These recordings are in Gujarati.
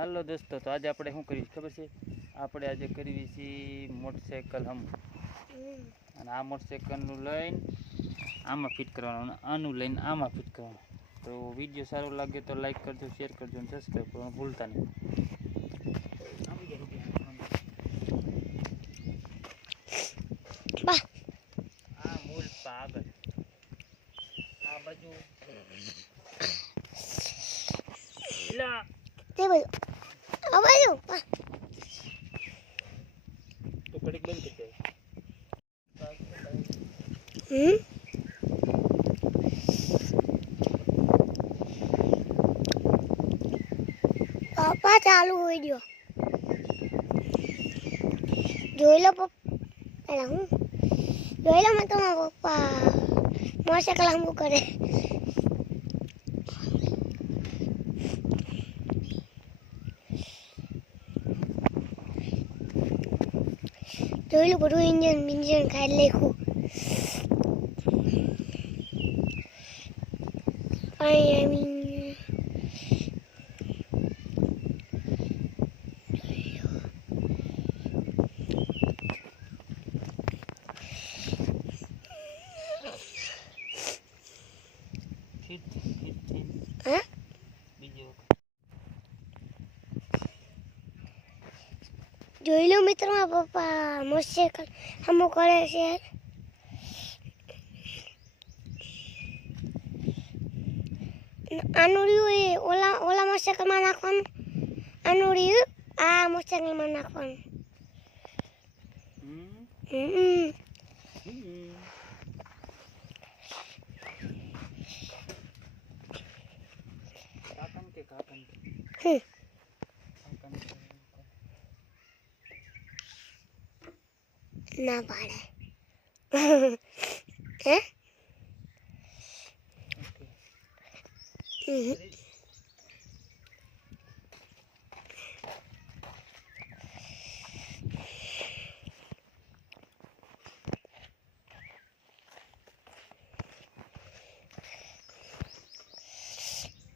હાલો દોસ્તો, તો આજે આપણે શું કરીશું ખબર છે? આપણે આજે કરવી છે મોટરસાઇકલ હમ. અને આ મોટરસાઇકલનું લઈને આમાં ફિટ કરવાનું, આનું લઈને આમાં ફિટ કરવાનું. તો વિડીયો સારો લાગે તો લાઈક કરજો, શેર કરજો અને સબસ્ક્રાઈબ કરવાનું ભૂલતા નહીં. આ મૂળ આગળ આ બાજુ તે બાજુ આ બાજુ તો કડીક બંધ કરી દે. પાપા ચાલુ વિડિયો જોઈ લો પપ્પા. હું જોઈ લો, મેં તમારા પપ્પા મોટરસાઇકલ હમું કરે. જોઈ લો, બધું ઇન્જન ખાઈ લેખું. I mean, huh? જોઈ લો મિત્રો, મારા પપ્પા મોટરસાઇકલ હમું કરે છે. આનું રહ્યું એ ઓલા મોટરસાઇકલમાં નાખવાનું, આનું રહ્યું આ મોટરસાઇકલમાં નાખવાનું. ના પાડે. હે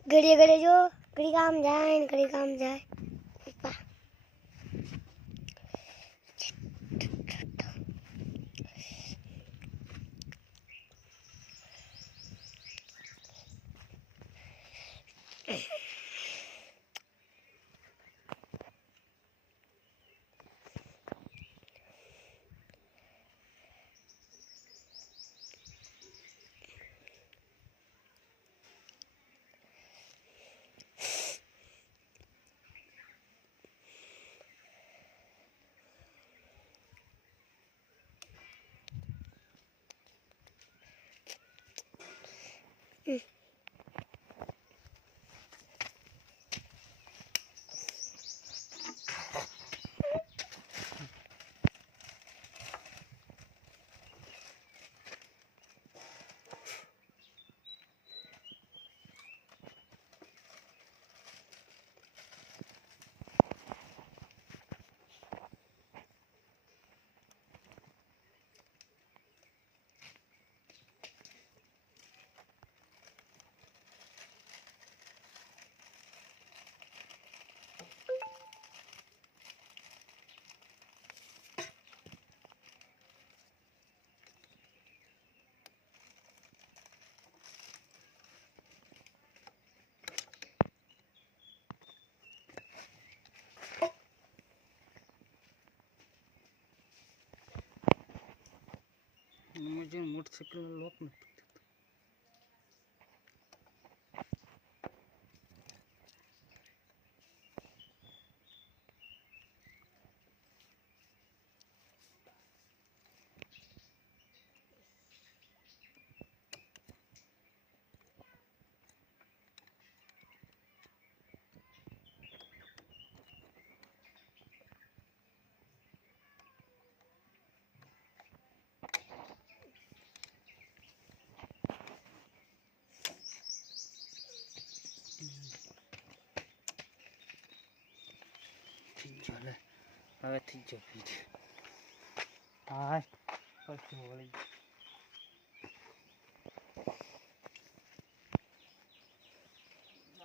ઘડીએ ઘડીએ જો, ઘડી કામ જાય ને ઘડી કામ જાય. પપ્પા मुझे मोटरसाइकिल लॉक में चले હવે થઈ ગયો ફીટ. હા પછી વળી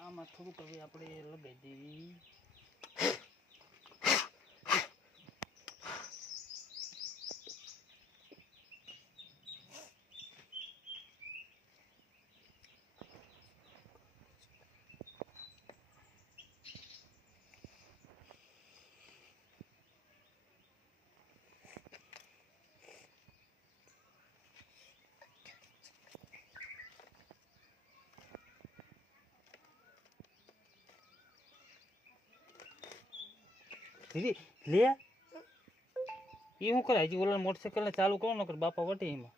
આમાં થોડુંક હવે આપણે લગાવી દઈએ. ધીરે લે એ શું કરે હજી ઓલા મોટરસાઇકલને ચાલુ કરો નકર બાપા વટે એમાં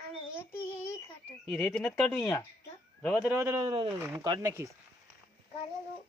આને રેતી હે ઈ કાઢો એ રેતી નથી કાઢવી અહીંયા રવા દે રવા દે રવા દે, રવા દે હું કાઢી નાખીશ કાઢેલું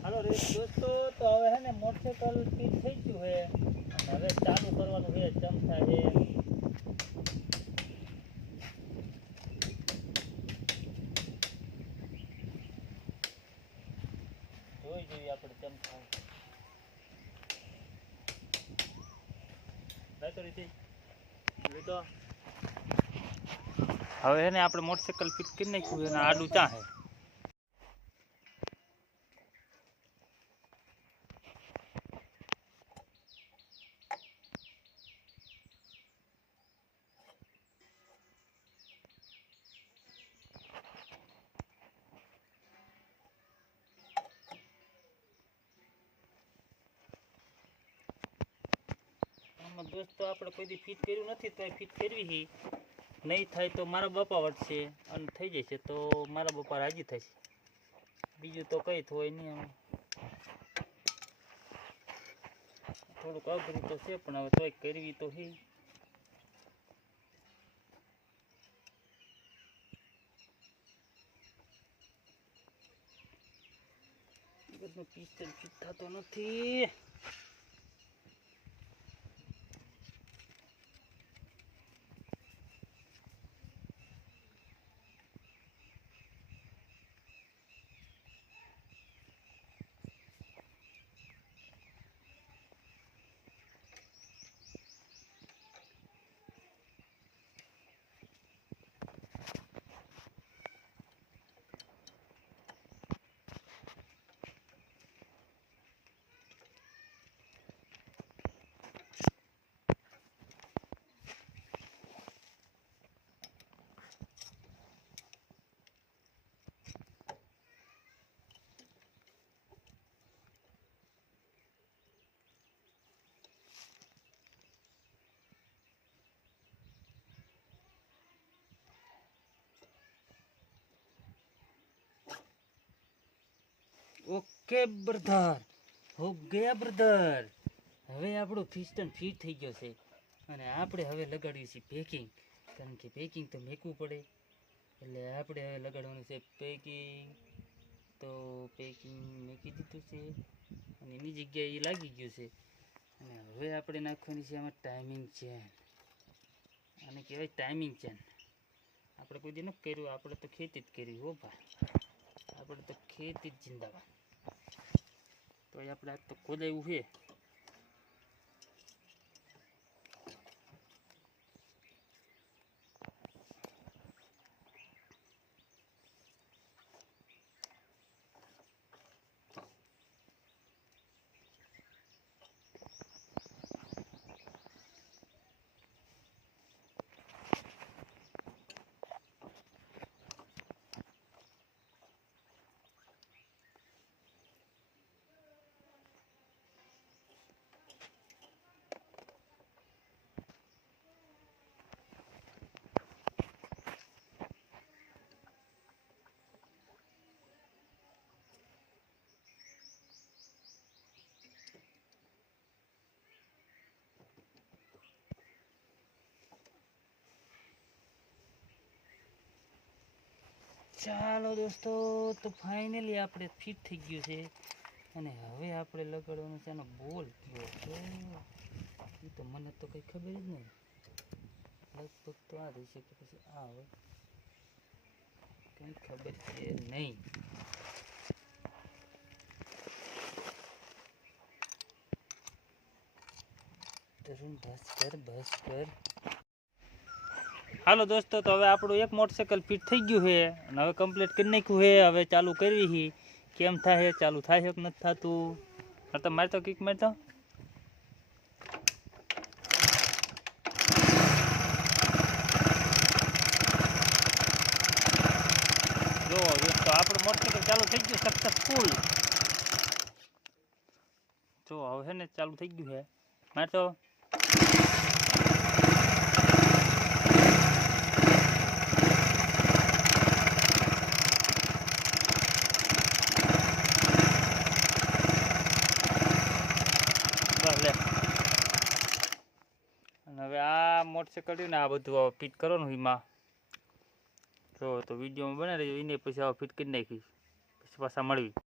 હાલો રે દોસ્તો તો હવે હે ને મોટરસાઇકલ ફિટ થઈ ગયું છે અને હવે ચાલુ કરવાનું છે ચમચા છે જોઈ જોઈએ આપણે ચમચા રાઈતો રીતે લીધો હવે હે ને આપણે મોટરસાઇકલ ફિટ કરી નાખ્યું છે અને આડું ચા હે દોસ્તો આપણે કોઈ દી ફિટ કર્યું નથી તો ફિટ કરવી છે નહીં થાય તો મારા બાપા વટશે અને થઈ જશે તો મારા બાપા રાજી થશે બીજું તો કંઈ હોય નહીં આમ થોડુંક અઘરું તો છે પણ હવે તોય કરવી તો છે બધું પિસ્તોલ ફિટ થતો નથી ઓકે બ્રધર હો ગયા બ્રધર હવે આપણો પિસ્ટન ફિટ થઈ ગયો છે અને આપણે હવે લગાડ્યું છે પેકિંગ કારણ કે પેકિંગ તો મેકવું પડે એટલે આપણે હવે લગાડવાનું છે પેકિંગ તો પેકિંગ મેકી દીધું છે અને એની જગ્યાએ એ લાગી ગયું છે અને હવે આપણે નાખવાની છે આમાં ટાઈમિંગ ચેન આને કહેવાય ટાઈમિંગ ચેન આપણે કોઈ દી નથી કર્યું આપણે તો ખેતી જ કરી હો ભાઈ આપણે તો ખેતી જ જિંદાબાદ તો આપણે આજ તો ખોદાયું છે ચાલો દોસ્તો તો ફાઇનલી આપણે ફિટ થઈ ગયું છે અને હવે આપણે લગાડવાનું છે એનો બોલ કયો એ તો મને તો કંઈ ખબર જ નહીં લગભગ તો આ રહેશે કે પછી આ હોય કંઈ ખબર છે નહીં તરુણ બસ કર હાલો દોસ્તો તો હવે આપણું એક મોટરસાઇકલ ફિટ થઈ ગયું છે અને હવે કમ્પ્લીટ કરી નાખ્યું છે હવે ચાલુ કરવી છે કેમ થાય ચાલુ થાય છે કે નથી થતું તો મારતો કિક મારતો થઈ ગયું સક્સેસફુલ. જો હવે છે ને ચાલુ થઈ ગયું છે મારે તો. લે અને હવે આ મોટરસાઇકલ રહ્યું ને આ બધું ફિટ કરવાનું એમાં જો તો વિડીયોમાં બનાવી રહેજો એને પછી ફિટ કરી નાખીશ પછી પાછા મળવી.